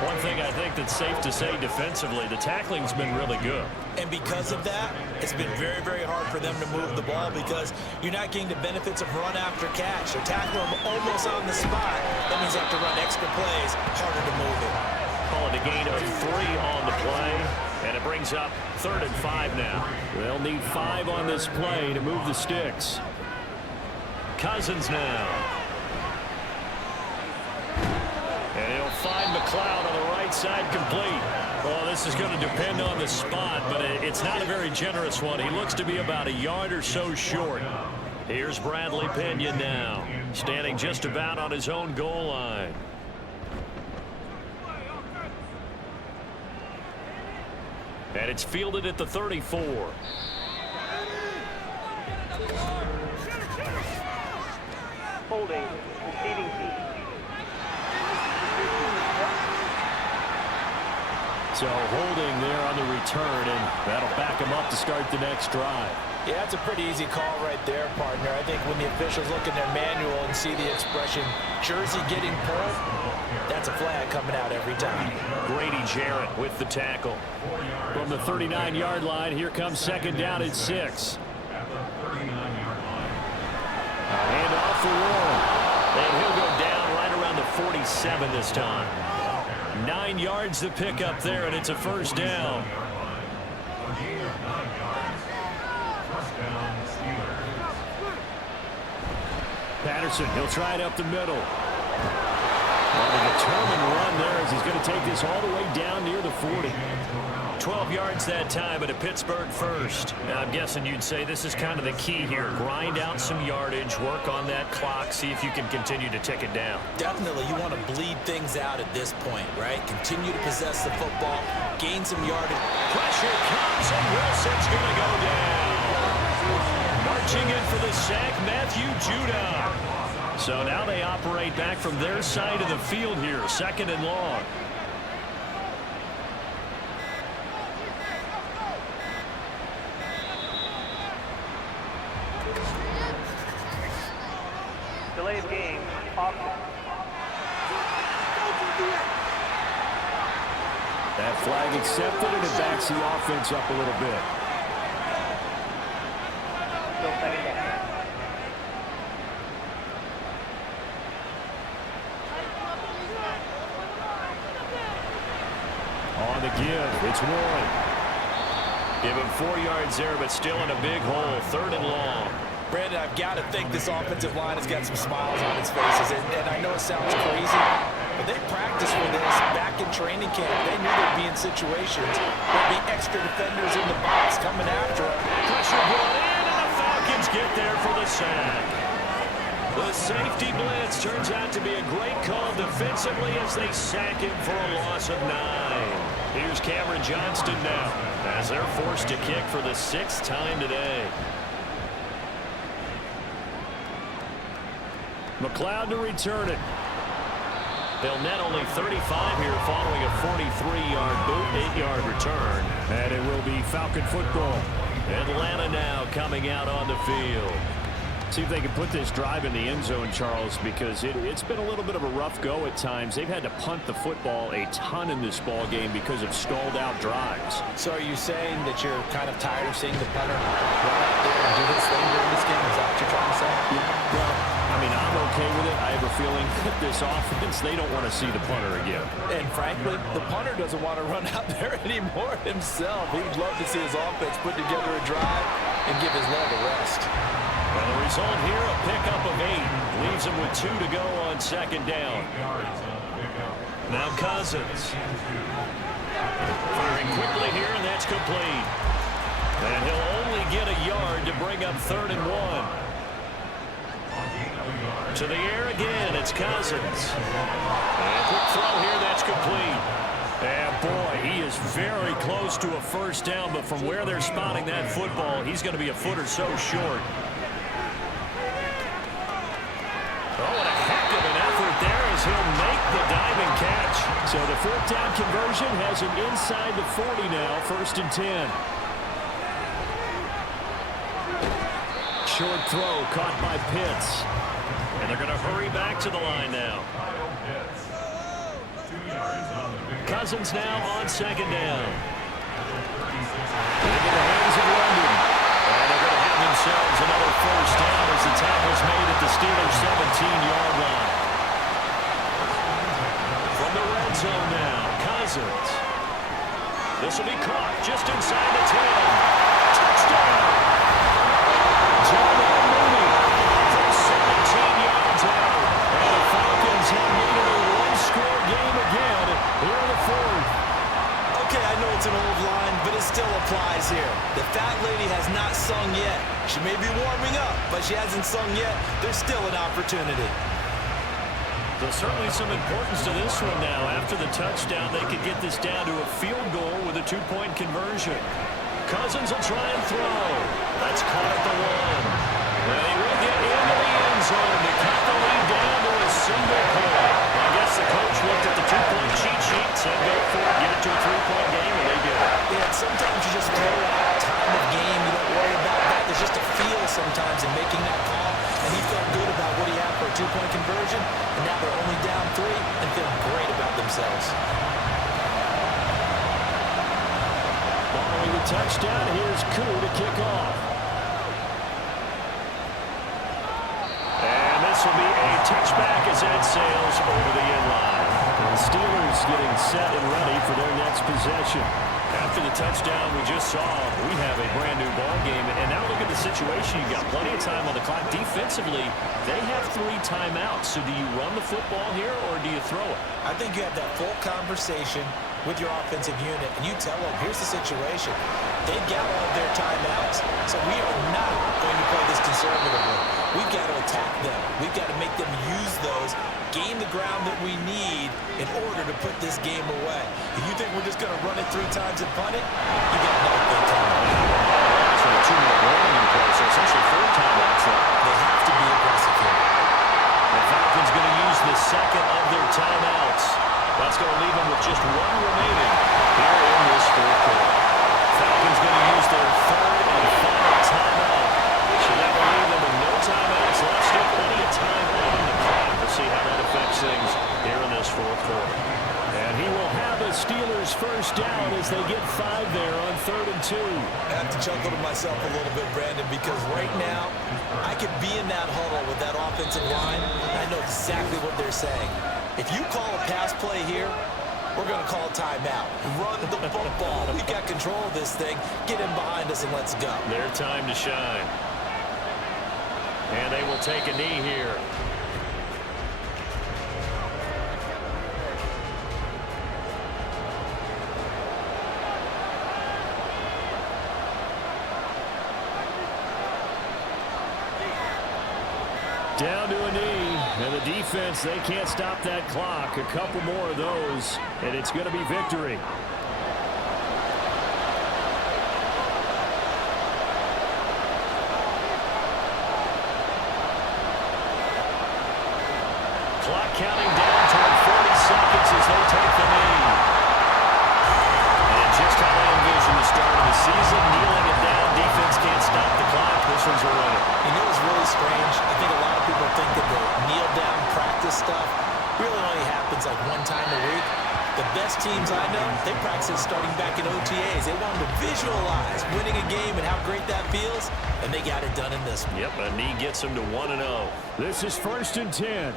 One thing I think that's safe to say defensively, the tackling's been really good. And because of that, it's been very, very hard for them to move the ball because you're not getting the benefits of run after catch. They're tackling them almost on the spot. That means they have to run extra plays, harder to move it. Calling a gain of 3 on the play, and it brings up 3rd and 5 now. They'll need 5 on this play to move the sticks. Cousins now. And he'll find McLeod on the right side complete. Well, this is going to depend on the spot, but it's not a very generous one. He looks to be about a yard or so short. Here's Bradley Pinion now, standing just about on his own goal line. And it's fielded at the 34. Holding. Receiving team. So holding there on the return, and that'll back him up to start the next drive. Yeah, that's a pretty easy call right there, partner. I think when the officials look in their manual and see the expression, jersey getting pulled, that's a flag coming out every time. Grady Jarrett with the tackle. From the 39-yard line, here comes 2nd down at 6. At the 39-yard line. Hand off for Warren. And he'll go down right around the 47 this time. 9 yards to pick up there, and it's a first down. Patterson, he'll try it up the middle. Well, a determined run there as he's going to take this all the way down near the 40. 12 yards that time, and a Pittsburgh first. Now, I'm guessing you'd say this is kind of the key here. Grind out some yardage, work on that clock, see if you can continue to tick it down. Definitely, you want to bleed things out at this point, right? Continue to possess the football, gain some yardage. Pressure comes, and Wilson's going to go down. Marching in for the sack, Matthew Judah. So now they operate back from their side of the field here, 2nd and long. Delay of game, offense. That flag accepted, and it backs the offense up a little bit. Still 2nd down. On the give, it's Warren. Give him 4 yards there, but still in a big hole, 3rd and long. Brandon, I've got to think this offensive line has got some smiles on its faces. And I know it sounds crazy, but they practiced for this back in training camp. They knew they'd be in situations. There'd be extra defenders in the box coming after them. Pressure brought in, and the Falcons get there for the sack. The safety blitz turns out to be a great call defensively as they sack him for a loss of 9. Here's Cameron Johnston now as they're forced to kick for the 6th time today. McLeod to return it. They'll net only 35 here following a 43-yard boot, 8-yard return. And it will be Falcon football. Atlanta now coming out on the field. See if they can put this drive in the end zone, Charles, because it's been a little bit of a rough go at times. They've had to punt the football a ton in this ball game because of stalled-out drives. So are you saying that you're kind of tired of seeing the punter run out there and do this thing during this game? Is that what you're trying to say? Well, I mean, I'm okay with it. I have a feeling that this offense, they don't want to see the punter again. And frankly, the punter doesn't want to run out there anymore himself. He would love to see his offense put together a drive and give his leg a rest. Well, the result here, a pickup of 8. Leaves him with 2 to go on 2nd down. Now Cousins. Firing quickly here, and that's complete. And he'll only get a yard to bring up 3rd and 1. To the air again, it's Cousins. And a quick throw here, that's complete. And boy, he is very close to a 1st down, but from where they're spotting that football, he's going to be a foot or so short. Oh, and a heck of an effort there as he'll make the diving catch. So the 4th down conversion has him inside the 40 now, 1st and 10. Short throw caught by Pitts. And they're going to hurry back to the line now. Cousins now on 2nd down. Into the hands of London. And they're going to have themselves another 1st down as the tackle's made at the Steelers' 17-yard line. From the red zone now, Cousins. This will be caught just inside the 10. Touchdown! John Mooney from 17 yards out. And the Falcons have made it a one-score game again here in the 4th. Okay, I know it's an old line, but it still applies here. The fat lady has not sung yet. She may be warming up, but she hasn't sung yet. There's still an opportunity. There's certainly some importance to this one now. After the touchdown, they could get this down to a field goal with a 2-point conversion. Cousins will try and throw. That's caught at the 1. And he will get into the end zone to cut the lead down to a single point. I guess the coach looked at the 2-point cheat sheet, said go for it, get it to a 3-point game, and they did it. Yeah, sometimes you just throw out time of game. You don't worry about that. There's just a feel sometimes in making that call. And he felt good about what he had for a 2-point conversion. And now they're only down 3 and feeling great about themselves. Following the touchdown, here's Koo to kick off. And this will be a touchback as that sails over the end line. The Steelers getting set and ready for their next possession. After the touchdown we just saw, we have a brand new ball game. And now look at the situation. You've got plenty of time on the clock. Defensively, they have 3 timeouts. So do you run the football here or do you throw it? I think you have that full conversation with your offensive unit, and you tell them, here's the situation. They've got all of their timeouts, so we are not going to play this conservatively. We've got to attack them. We've got to make them use those, gain the ground that we need in order to put this game away. If you think we're just going to run it 3 times and punt it, you got another thing coming. So a 2-minute warning in place, so essentially 4 timeouts left. They have to be aggressive here. The Falcons going to use the second of their timeouts. That's going to leave them with just 1 remaining here in this 4th quarter. Falcons going to use their 3rd and final timeout. So that will leave them with no timeouts left. Still plenty of time on the clock. We'll see how that affects things here in this 4th quarter. And he will have the Steelers first down as they get 5 there on 3rd and 2. I have to chuckle to myself a little bit, Brandon, because right now I could be in that huddle with that offensive line, and I know exactly what they're saying. If you call a pass play here, we're going to call timeout. Run the football. We've got control of this thing. Get in behind us and let's go. Their time to shine. And they will take a knee here. Down to a knee, and the defense, they can't stop that clock. A couple more of those, and it's going to be victory. Clock counting down toward 40 seconds as they take the knee. And just how I envision the start of the season, kneeling it down, defense can't stop the clock. This one's a winner. You know what's really strange? I think a lot of people think that the kneel-down practice stuff really only happens like 1 time a week. The best teams I know, they practice starting back in OTAs. They want them to visualize winning a game and how great that feels, and they got it done in this one. Yep, a knee gets them to 1-0. This is 1st and 10.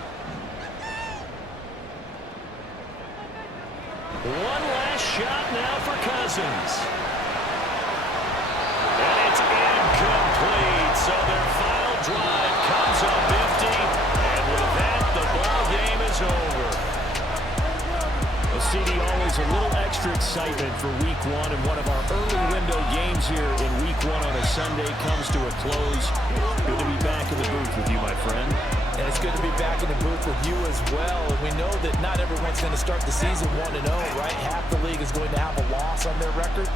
One last shot now for Cousins. And it's incomplete. So their final drive comes up empty. And with that, the ball game is over. Well, CD, always a little extra excitement for Week 1, and one of our early window games here in Week 1 on a Sunday comes to a close. Good to be back in the booth with you, my friend. And it's good to be back in the booth with you as well. And we know that not everyone's going to start the season 1-0, right? Half the league is going to have a loss on their record.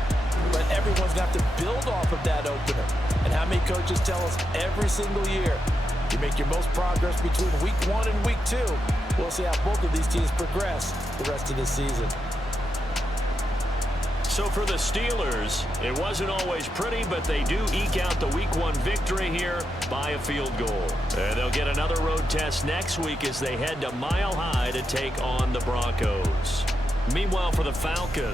But everyone's going to have to build off of that opener. And how many coaches tell us every single year, you make your most progress between Week 1 and Week 2. We'll see how both of these teams progress the rest of the season. So for the Steelers, it wasn't always pretty, but they do eke out the Week 1 victory here by a field goal. And they'll get another road test next week as they head to Mile High to take on the Broncos. Meanwhile, for the Falcons,